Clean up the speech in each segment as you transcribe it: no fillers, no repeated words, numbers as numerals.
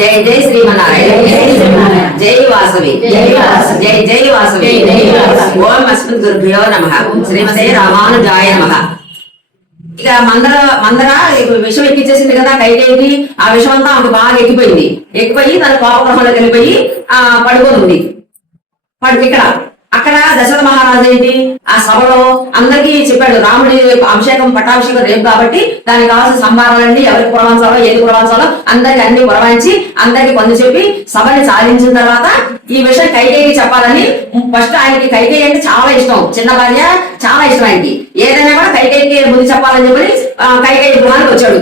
జై జై శ్రీమన్నారాయణ జై వాసవి జై జై వాసవి ఓం అస్మద్ గురుభ్యో నమః శ్రీమతే రామానుజాయ నమః. ఇక మందర విషం ఎక్కించేసింది కదా కైకేయికి. ఆ విషం అంతా ఆమెకు బాగా ఎక్కిపోయి తన కోపగ్రహంలోకి వెళ్ళిపోయి పడుకోనుంది. అక్కడ దశరథ మహారాజు ఏంటి ఆ సభలో అందరికీ చెప్పాడు, రాముడి అభిషేకం పట్టాభిషేకం రేపు కాబట్టి దానికి కావాల్సిన సంభారాలన్నీ ఎవరికి పురమాంచాలో ఏది పురమాంచాలో అందరికి అన్ని పురమాయించి అందరికి పొంది చెప్పి సభని సాధించిన తర్వాత ఈ విషయం కైకేయికి చెప్పాలని ఫస్ట్ ఆయనకి కైకేయి అంటే చాలా ఇష్టం, చిన్న భార్య చాలా ఇష్టం ఆయనకి. ఏదైనా కూడా కైకేయికి ముందు చెప్పాలని చెప్పని కైకేయి గృహానికి వచ్చాడు.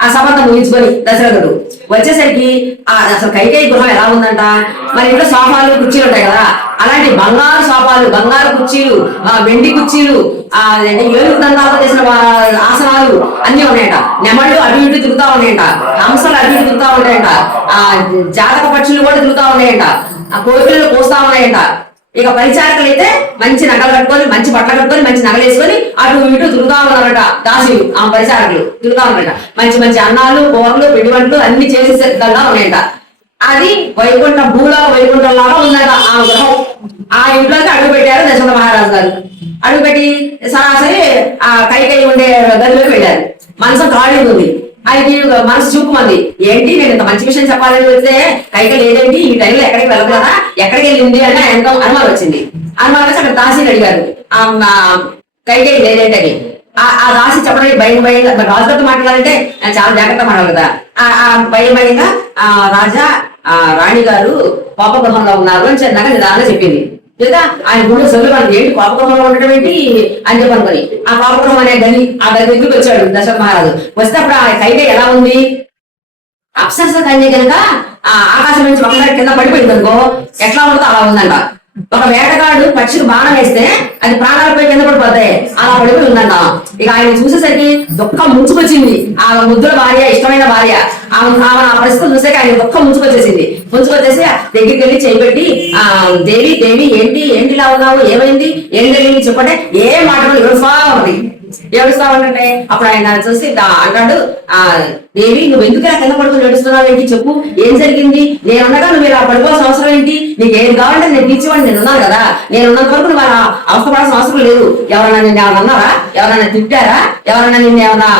ఆ సభంతా ముగించుకొని దశరథుడు వచ్చేసరికి అసలు కైకేయి గృహం ఎలా ఉందంట, మరి ఇంట్లో సోఫాలు కుర్చీలు ఉంటాయి కదా, అలాంటి బంగారు సోఫాలు, బంగారు కుర్చీలు, వెండి కుర్చీలు, ఏనుగు దంతాలతో చేసిన ఆసనాలు అన్ని ఉన్నాయట. నెమళ్ళు అటు ఇటు తిరుగుతా ఉన్నాయంట, హంసలు అటు ఇటు తిరుగుతా ఉన్నాయంట, జాతక పక్షులు కూడా తిరుగుతా ఉన్నాయంట, కోకిళ్ళు కూస్తా ఉన్నాయంట. ఇక పరిచారకులు అయితే మంచి నగలు కట్టుకొని మంచి బట్టలు కట్టుకొని మంచి నగలు వేసుకొని అటు ఇటు తిరుగుతా ఉన్నారట. దాసులు ఆ పరిచారకులు తిరుగుతా ఉన్నారట. మంచి మంచి అన్నాలు కూరలు పిండి వంటలు అన్ని చేసి సిద్ధంగా ఉన్నాయట. అది వైకుంఠం లాగా ఉందట ఆ గ్రహం. ఆ ఇంట్లోకి అడుగు పెట్టారు దశరథ మహారాజు గారు. అడుగుపెట్టి సరాసరి ఆ కైకేయి ఉండే గదిలోకి వెళ్ళారు. మనసు ఖాళీ ఉంది. ఆయనకి మనసు చూపుమంది, ఏంటి నేను ఇంత మంచి విషయం చెప్పాలని వస్తే కైకేయి లేదేంటి, ఈ టైంలో ఎక్కడికి వెళ్ళకూడదా, ఎక్కడికి వెళ్ళింది అని ఆయన అనుమానం వచ్చింది. అనుమానం వచ్చి అక్కడ దాసిని అడిగారు కైకేయి లేదేంటి అని. ఆ దాసి చెప్పడానికి భయంగా రాజుగారితో మాట్లాడాలంటే చాలా జాగ్రత్తగా మాట్లాడాలి కదా. ఆ భయంగా రాజా రాణి గారు కోపగృహంలో ఉన్నారు అని చిన్నగా నిదానంగా చెప్పింది. లేదా ఆయన గుండె సొల్లు మనకి ఏంటి కోపగృహంలో ఉండటం ఏంటి అని చెప్పనుకొని ఆ కోపగృహం అనే గది ఆ గది దగ్గరికి వచ్చాడు దశరథ మహారాజు. వస్తే అప్పుడు ఆ కైకేయి ఎలా ఉంది, అప్సరస కన్య కనుక ఆకాశం నుంచి ఒకసారి కింద పడిపోయింది అనుకో ఎట్లా ఉంటుందో అలా ఉందంట. ఒక వేటగాడు పక్షికి బాణం వేస్తే అది ప్రాణాలపై కింద పడిపోతాయి, అలా పడిపోయి ఉందంట. ఇక ఆయన చూసేసరికి దుఃఖం ముంచుకొచ్చింది. ఆ ముద్దుల భార్య, ఇష్టమైన భార్య, ఆమె ఆ పరిస్థితులు చూసాక ఆయన దుఃఖం ముంచుకొచ్చేసింది. ముంచుకొచ్చేసి దగ్గరికి వెళ్ళి చేయబెట్టి దేవి ఏంటి ఇలా ఉన్నావు, ఏమైంది, ఏం జరిగింది చెప్పండి, ఏ మాటలు ఏడుస్తా ఉంటే అప్పుడు ఆయన చూసి అంటాడు, దేవి నువ్వు ఎందుకు ఇలా కింద పడుకుని ఏడుస్తున్నావు ఏంటి, చెప్పు ఏం జరిగింది, నేను ఉండగా నువ్వు ఇలా పడుకోవాల్సిన అవసరం ఏంటి, నీకు ఏది కావాలంటే నేను తీర్చివాడిని, నేను ఉన్నాను కదా, నేను ఉన్నంత వరకు నువ్వు అలా అవసరపడాల్సిన అవసరం లేదు. ఎవరన్నా నిన్ను ఏమన్నా అన్నారా, ఎవరన్నా తిట్టారా, ఎవరన్నా నిన్ను ఏమన్నా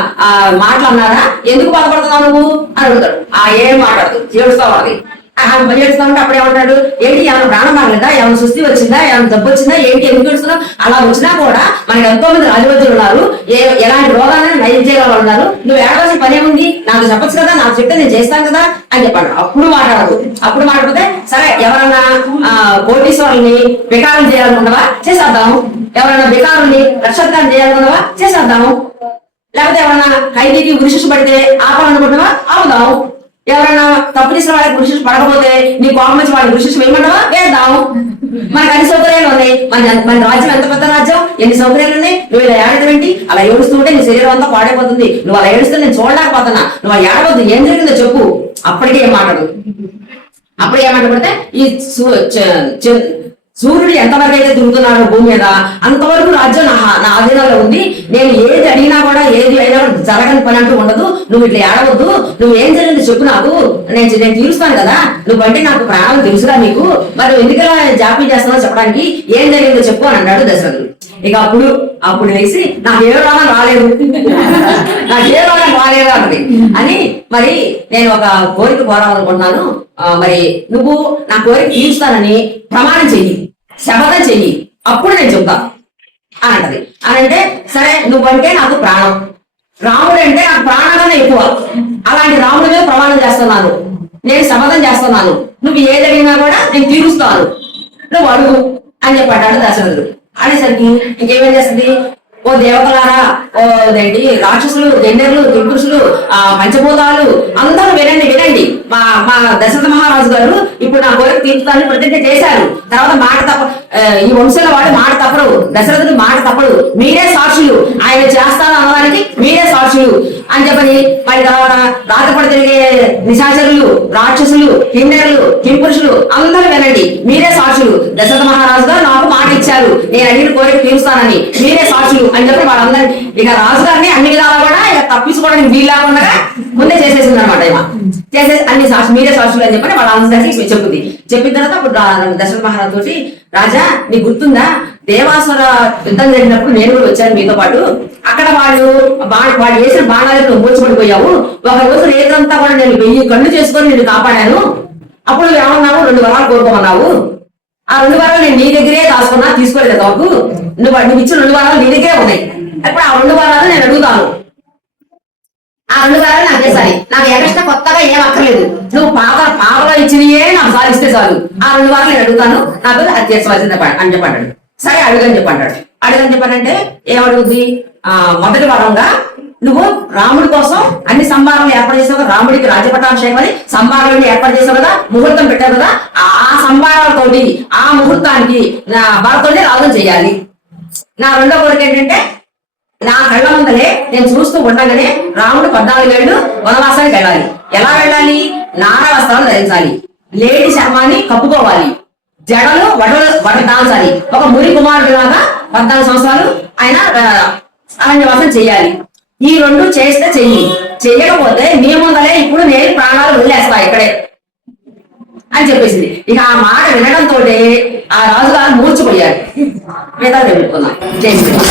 మాటలు అన్నారా, ఎందుకు బాధపడుతున్నావు నువ్వు అని అడుగుతాడు. ఏం మాట్లాడదు, ఏడుస్తా ఉన్నది. ఏడుస్తా ఉంటే అప్పుడు ఏమంటాడు, ఏంటి ఏమైనా ప్రాణం బాగలేదా, ఏమైనా సుస్థి వచ్చిందా, ఏమైనా జబ్బు వచ్చిందా, ఏంటి ఎందుకు ఏడుస్తున్నావు, అలా వచ్చినా కూడా మనకి ఎంతో మంది రాజవైద్యులు ఉన్నారు, ఎలాంటి రోగాలను నయం చేయగల ఉన్నారు, నువ్వు ఏడవలసిన పని ఏముంది, నాకు చెప్పచ్చు కదా, నాకు చెప్తే నేను చేస్తాను కదా అని చెప్పాడు. అప్పుడు మాట్లాడితే సరే ఎవరన్నా కోటీశ్వరుల్ని వికారం చేయాలనుకున్నావా చేసేద్దాము, ఎవరైనా వికారుల్ని నక్షత్రాన్ని చేయాలనుకున్నావా చేసేద్దాము, లేకపోతే ఎవరన్నా ఖైదీకి ఉరిశిక్ష పడితే ఆపాలనుకుంటున్నావా ఆపుదాము, ఎవరైనా తప్పు చేసిన వాళ్ళకి ఉరిశిక్ష పడకపోతే నీ కోపం వచ్చి వాళ్ళకి ఉరిశిక్ష వేయమంటావా వేద్దాము. మనకు అన్ని సౌకర్యాలు ఉన్నాయి, మన రాజ్యం ఎంత పెద్ద రాజ్యం, ఎన్ని సౌకర్యాలు ఉన్నాయి, నువ్వు ఇలా ఏడటం ఏంటి, అలా ఏడుస్తుంటే నీ శరీరం అంతా పాడైపోతుంది, నువ్వు అలా ఏడుస్తే నేను చూడలేకపోతున్నా, నువ్వు అలా ఏడవద్దు, ఏం జరిగిందో చెప్పు. అప్పటికే ఏం మాట్లాడబడితే ఈ సూర్యుడు ఎంతవరకు అయితే తిరుగుతున్నాడో భూమి మీద అంతవరకు రాజ్యం నా ఆధీనంలో ఉంది, నేను ఏది అడిగినా కూడా ఏది అయినా జరగని పని అంటూ ఉండదు, నువ్వు ఇట్లా ఏడవద్దు, నువ్వు ఏం జరిగింది చెప్పు నాకు, నేను తీరుస్తాను కదా, నువ్వంటే నాకు ప్రాణం తెలుసుగా నీకు, మరి ఎందుకలా జాపీ చేస్తున్నావు చెప్పడానికి, ఏం జరిగిందో చెప్పు అని అన్నాడు దశరథుడు. ఇక అప్పుడు వేసి నాకు ఏ రోగం రాలేదు అన్నది అని, మరి నేను ఒక కోరిక కోరాలనుకుంటున్నాను, మరి నువ్వు నా కోరిక తీరుస్తానని ప్రమాణం చెయ్యి, శపథం చెయ్యి, అప్పుడు నేను చెప్తా అని అంటది. అని అంటే సరే నువ్వంటే నాకు ప్రాణం, రాముడు అంటే నాకు ప్రాణాలనే ఎక్కువ, అలాంటి రాముడి మీద ప్రమాణం చేస్తున్నాను, నేను శపథం చేస్తున్నాను, నువ్వు ఏది అడిగినా కూడా నేను తీరుస్తాను, నువ్వు అడుగు అని చెప్పాడు దశరథుడు. అనేసరికి ఇంకేమేం చేస్తుంది, ఓ దేవతలారా, ఓ ఏంటి రాక్షసులు, గండెర్లు, దిగ్పురుషులు, పంచభూతాలు అందరూ వినండి, మా దశరథ మహారాజు గారు ఇప్పుడు నా కోరిక తీర్చుతాను ప్రతిజ్ఞ చేశారు. తర్వాత మాట ఈ వంశంలో వాడు మాట తప్పడు, దశరథుడు మాట తప్పడు, మీరే సాక్షులు, ఆయన చేస్తాను అనడానికి మీరే సాక్షులు అని చెప్పని మరి తర్వాత రాతపడి తిరిగే నిశాచరులు, రాక్షసులు, కిన్నెర్లు, కింపురుషులు అందరూ వినండి, మీరే సాక్షులు, దశరథ మహారాజు గారు నాకు మాట ఇచ్చారు నేను అడిగిన కోరిక తీరుస్తానని, మీరే సాక్షులు అని చెప్పి వాళ్ళందరూ ఇక రాజుగారిని అన్ని విధాలా కూడా తప్పించుకోవడానికి వీలు లేకుండా ముందే చేసేసింది అనమాట ఏమో. చేసేసి అన్ని సాక్షి మీరే సాక్షులు అని చెప్పని వాళ్ళందరికీ చెప్పింది. చెప్పిన తర్వాత అప్పుడు దశరథ మహారాజు తోటి, రాజా నీకు గుర్తుందా దేవాసుర యుద్ధం జరిగినప్పుడు నేను కూడా వచ్చాను మీతో పాటు. అక్కడ వాళ్ళు వేసిన బాణాలకు మూర్చబడిపోయావు. ఒక రోజు రేత్రంతా కూడా నేను 1000 కళ్ళు చేసుకొని నేను కాపాడాను. అప్పుడు ఏమన్నావు, 2 వరాలు కోరుకోమన్నావు. ఆ 2 వరాలు నేను నీ దగ్గరే దాచుకున్నా, తీసుకోలేదు బాబు. నువ్వు ఇచ్చిన 2 వరాలు నీ దగ్గరే ఉన్నాయి. ఇప్పుడు ఆ 2 వరాలు నేను అడుగుతాను. ఆ 2 వరాలు నాకు చేసాలి. నాకు ఎక్స్ట్రా కొత్తగా ఏం అక్కర్లేదు. నువ్వు పాకలో ఇచ్చినయే నాకు సాధిస్తే చాలు. ఆ 2 వరాలు నేను అడుగుతాను, నాకు అది చేసుకోవాల్సిందే అని చెప్పాడు. సరే అడుగని చెప్పంటాడు. అడుగని చెప్పానంటే ఏమడుగుద్ది, మొదటి వరంగా నువ్వు రాముడి కోసం అన్ని సంభారాలు ఏర్పాటు చేసావు కదా, రాముడికి రాజ్యపట్టాభిషేకం అని సంభారాలు ఏర్పాటు చేసావు కదా, ముహూర్తం పెట్టావు కదా, ఆ సంభారాలతోటి ఆ ముహూర్తానికి నా భరతుడిని రాజుని చేయాలి. నా రెండో కోరిక ఏంటంటే, నా కళ్ళ ముందలే నేను చూస్తూ ఉండగానే రాముడు 14 ఏళ్ళు వనవాసానికి వెళ్ళాలి. ఎలా వెళ్ళాలి, నార వస్త్రాలు ధరించాలి, లేడి శర్మాన్ని కప్పుకోవాలి, జడలు వడలు దాల్చాలి. ఒక మురి కుమారుడు లాగా 14 సంవత్సరాలు ఆయన అరణ్యవాసం చేయాలి. ఈ 2 చేస్తే చెయ్యకపోతే నీ ముందలే ఇప్పుడు నేను ప్రాణాలు వదిలేస్తా ఇక్కడే అని చెప్పేసింది. ఇక ఆ మాట వినడంతో ఆ రాజుగారు మూర్చిపోయారు. మిగతా చెప్పుకున్నాం. జై శ్రీరామ్.